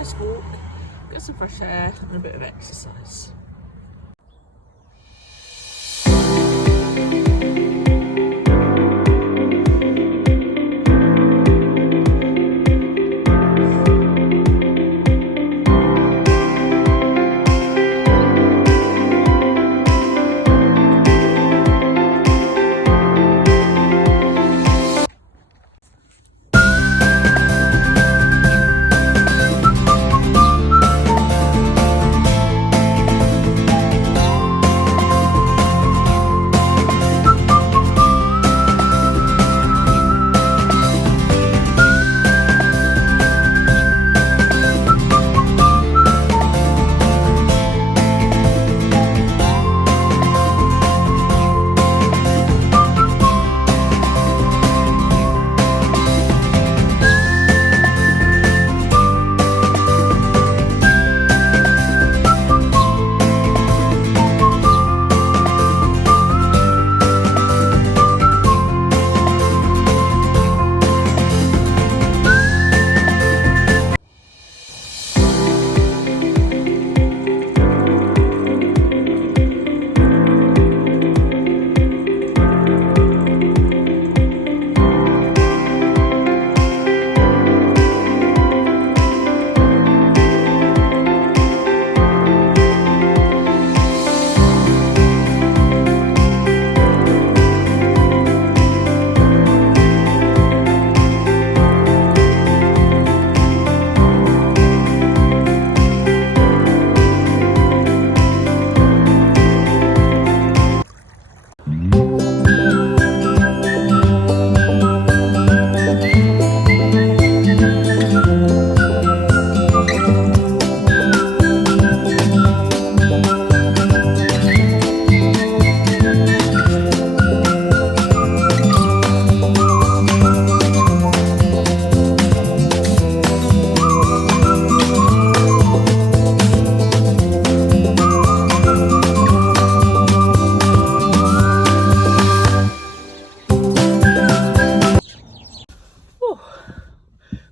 nice walk, get some fresh air and a bit of exercise.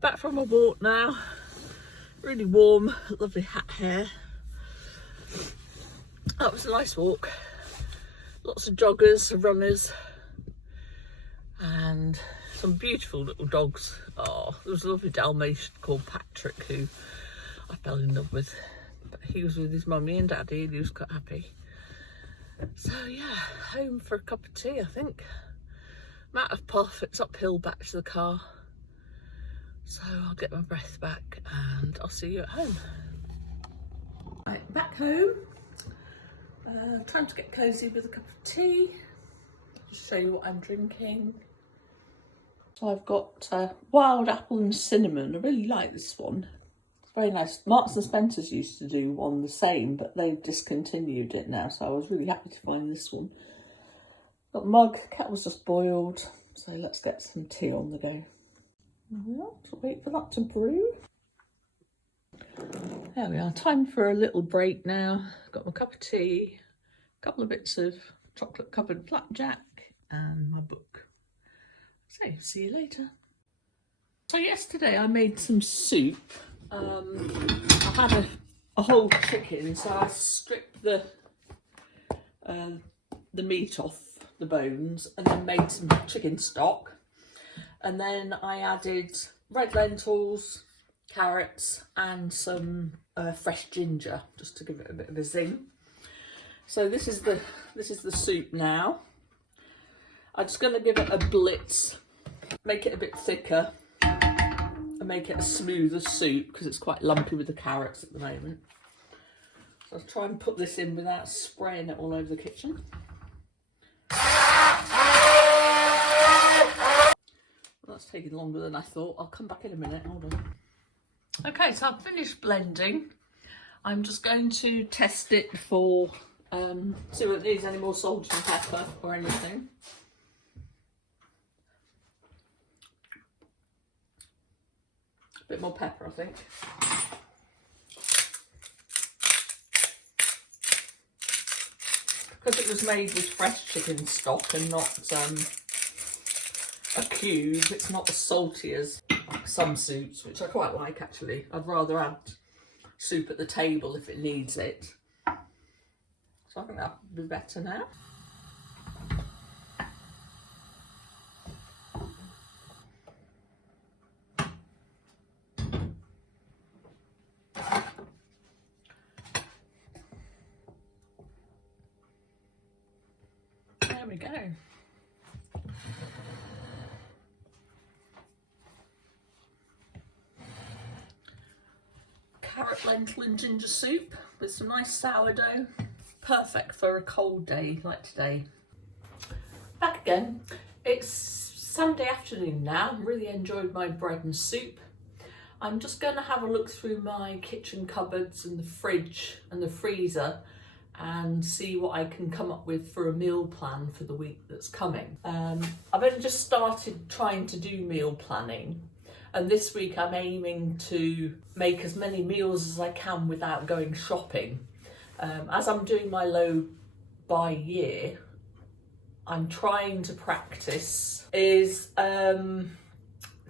Back from a walk now, really warm, lovely hat hair. That was a nice walk, lots of joggers, some runners and some beautiful little dogs. Oh, there was a lovely Dalmatian called Patrick who I fell in love with, but he was with his mummy and daddy and he was quite happy. So yeah, home for a cup of tea I think. I'm out of puff, it's uphill back to the car. So I'll get my breath back and I'll see you at home. Right, back home. Time to get cosy with a cup of tea. Just show you what I'm drinking. So I've got wild apple and cinnamon. I really like this one. It's very nice. Marks and Spencer's used to do one the same, but they've discontinued it now. So I was really happy to find this one. Got a mug, kettle's just boiled. So let's get some tea on the go. Well, to wait for that to brew. There we are, time for a little break now. Got my cup of tea, a couple of bits of chocolate covered flapjack and my book. So, see you later. So yesterday I made some soup. I had a whole chicken, so I stripped the meat off the bones and then made some chicken stock. And then I added red lentils, carrots and some fresh ginger just to give it a bit of a zing. So this is the soup now. I'm just going to give it a blitz, make it a bit thicker and make it a smoother soup because it's quite lumpy with the carrots at the moment. So I'll try and put this in without spraying it all over the kitchen. That's taking longer than I thought. I'll come back in a minute, hold on. Okay, so I've finished blending. I'm just going to test it for, see whether it needs any more salt and pepper or anything. A bit more pepper, I think. Because it was made with fresh chicken stock and not a cube, it's not as salty as some soups, which I quite like actually. I'd rather add soup at the table if it needs it. So I think that'll be better now. There we go. Carrot, lentil and ginger soup with some nice sourdough. Perfect for a cold day like today. Back again. It's Sunday afternoon now. Really enjoyed my bread and soup. I'm just going to have a look through my kitchen cupboards and the fridge and the freezer and see what I can come up with for a meal plan for the week that's coming. I've only just started trying to do meal planning, and this week I'm aiming to make as many meals as I can without going shopping. As I'm doing my low buy year, I'm trying to practice is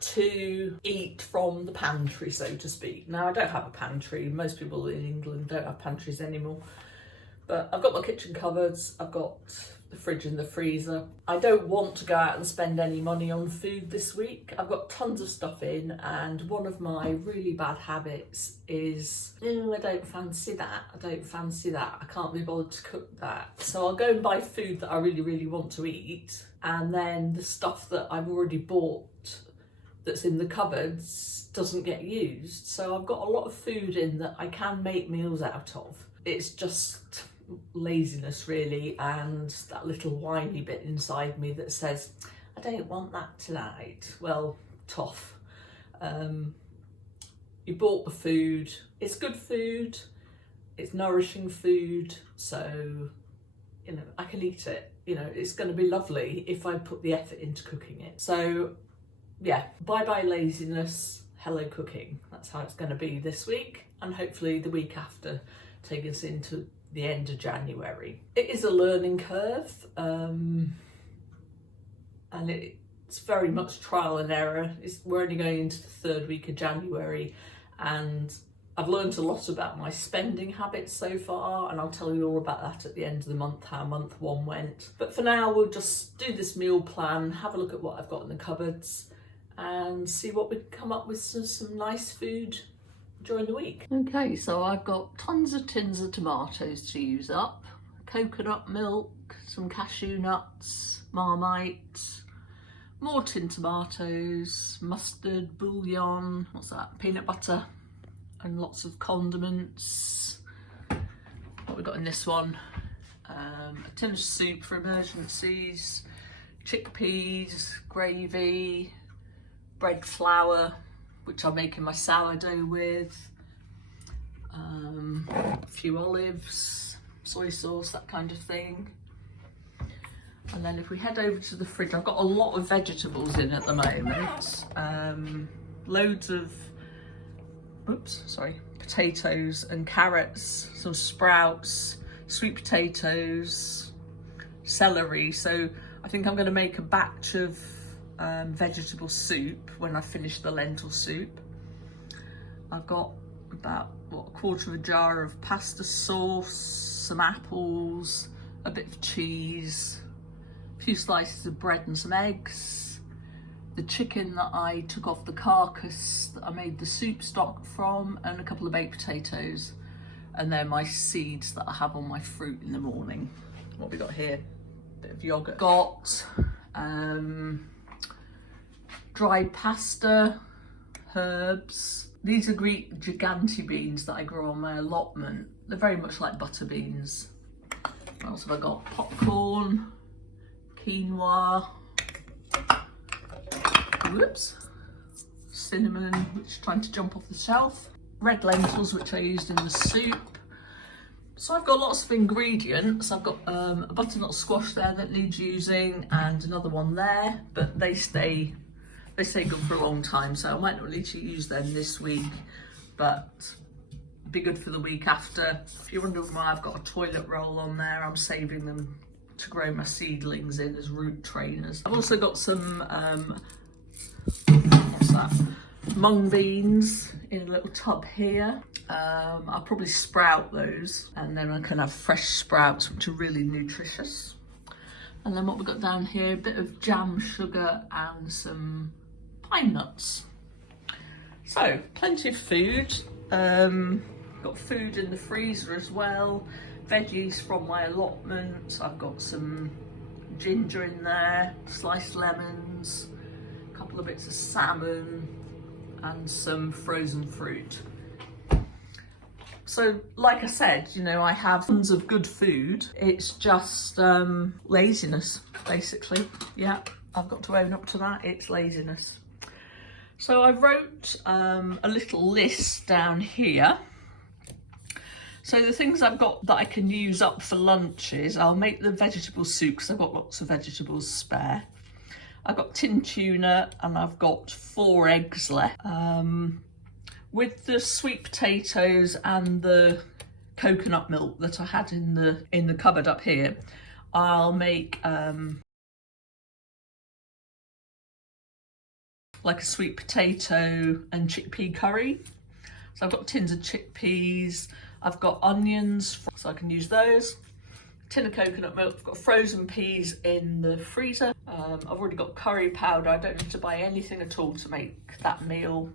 to eat from the pantry, so to speak. Now, I don't have a pantry. Most people in England don't have pantries anymore. But I've got my kitchen cupboards, I've got the fridge and the freezer. I don't want to go out and spend any money on food this week. I've got tons of stuff in, and one of my really bad habits is, I don't fancy that, I can't be bothered to cook that. So I'll go and buy food that I really, really want to eat, and then the stuff that I've already bought that's in the cupboards doesn't get used. So I've got a lot of food in that I can make meals out of. It's just laziness really, and that little whiny bit inside me that says I don't want that tonight. Well, tough. You bought the food, it's good food, it's nourishing food, so I can eat it. It's going to be lovely if I put the effort into cooking it. So yeah, bye bye laziness, hello cooking. That's how it's going to be this week, and hopefully the week after, take us into the end of January. It is a learning curve, and it's very much trial and error. We're only going into the third week of January, and I've learned a lot about my spending habits so far, and I'll tell you all about that at the end of the month, how month one went. But for now, we'll just do this meal plan, have a look at what I've got in the cupboards, and see what we can come up with some nice food during the week. Okay, so I've got tons of tins of tomatoes to use up, coconut milk, some cashew nuts, Marmite, more tin tomatoes, mustard, bouillon, what's that, peanut butter, and lots of condiments. What we got in this one? A tin of soup for emergencies, chickpeas, gravy, bread flour, which I'm making my sourdough with, a few olives, soy sauce, that kind of thing. And then if we head over to the fridge, I've got a lot of vegetables in at the moment. Loads of, potatoes and carrots, some sprouts, sweet potatoes, celery. So I think I'm going to make a batch of vegetable soup when I finish the lentil soup. I've got about a quarter of a jar of pasta sauce, some apples, a bit of cheese, a few slices of bread and some eggs, the chicken that I took off the carcass that I made the soup stock from, and a couple of baked potatoes, and then my seeds that I have on my fruit in the morning. What have we got here? A bit of yogurt. Got dried pasta, herbs. These are Greek gigante beans that I grow on my allotment. They're very much like butter beans. What else have I got? Popcorn, quinoa, cinnamon, which is trying to jump off the shelf, red lentils, which I used in the soup. So I've got lots of ingredients. I've got a butternut squash there that needs using, and another one there, but they stay good for a long time, so I might not need to use them this week, but be good for the week after. If you're wondering why I've got a toilet roll on there, I'm saving them to grow my seedlings in as root trainers. I've also got some, mung beans in a little tub here. I'll probably sprout those, and then I can have fresh sprouts, which are really nutritious. And then what we've got down here, a bit of jam sugar and some pine nuts. So plenty of food. Got food in the freezer as well, veggies from my allotment. I've got some ginger in there, sliced lemons, a couple of bits of salmon, and some frozen fruit. So like I said, you know, I have tons of good food. It's just laziness, basically. Yeah, I've got to own up to that. It's laziness. So I wrote a little list down here. So the things I've got that I can use up for lunch is I'll make the vegetable soup because I've got lots of vegetables spare. I've got tin tuna and I've got 4 eggs left. With the sweet potatoes and the coconut milk that I had in the cupboard up here, I'll make like a sweet potato and chickpea curry. So I've got tins of chickpeas, I've got onions, so I can use those. Tin of coconut milk, I've got frozen peas in the freezer. I've already got curry powder, I don't need to buy anything at all to make that meal.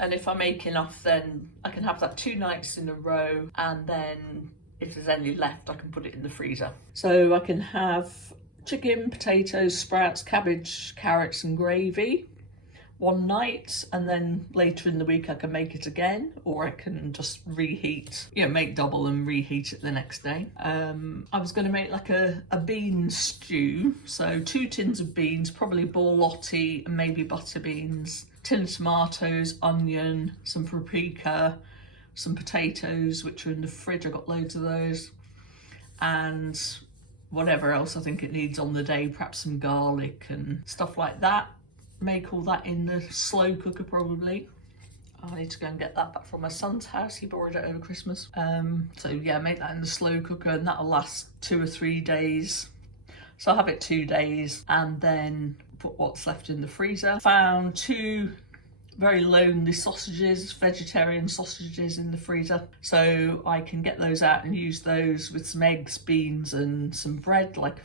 And if I make enough, then I can have that 2 nights in a row, and then if there's any left, I can put it in the freezer. So I can have chicken, potatoes, sprouts, cabbage, carrots and gravy one night, and then later in the week I can make it again, or I can just reheat, you know, make double and reheat it the next day. I was going to make like a bean stew, so 2 tins of beans, probably borlotti and maybe butter beans, tin of tomatoes, onion, some paprika, some potatoes which are in the fridge, I got loads of those, and whatever else I think it needs on the day, perhaps some garlic and stuff like that. Make all that in the slow cooker probably. I need to go and get that back from my son's house, he borrowed it over Christmas. So yeah, make that in the slow cooker and that'll last 2 or 3 days. So I'll have it 2 days and then put what's left in the freezer. Found 2 very lonely sausages, vegetarian sausages in the freezer. So I can get those out and use those with some eggs, beans and some bread, like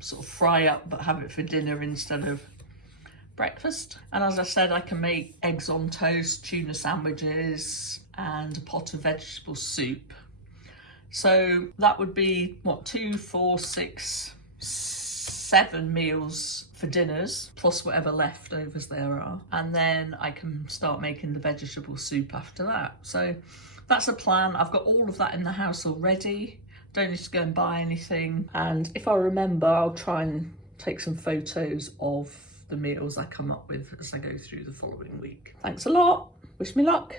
sort of fry up but have it for dinner instead of breakfast. And as I said, I can make eggs on toast, tuna sandwiches and a pot of vegetable soup. So that would be what, 2, 4, 6, 7 meals for dinners, plus whatever leftovers there are. And then I can start making the vegetable soup after that. So that's a plan. I've got all of that in the house already. Don't need to go and buy anything. And if I remember, I'll try and take some photos of the meals I come up with as I go through the following week. Thanks a lot. Wish me luck.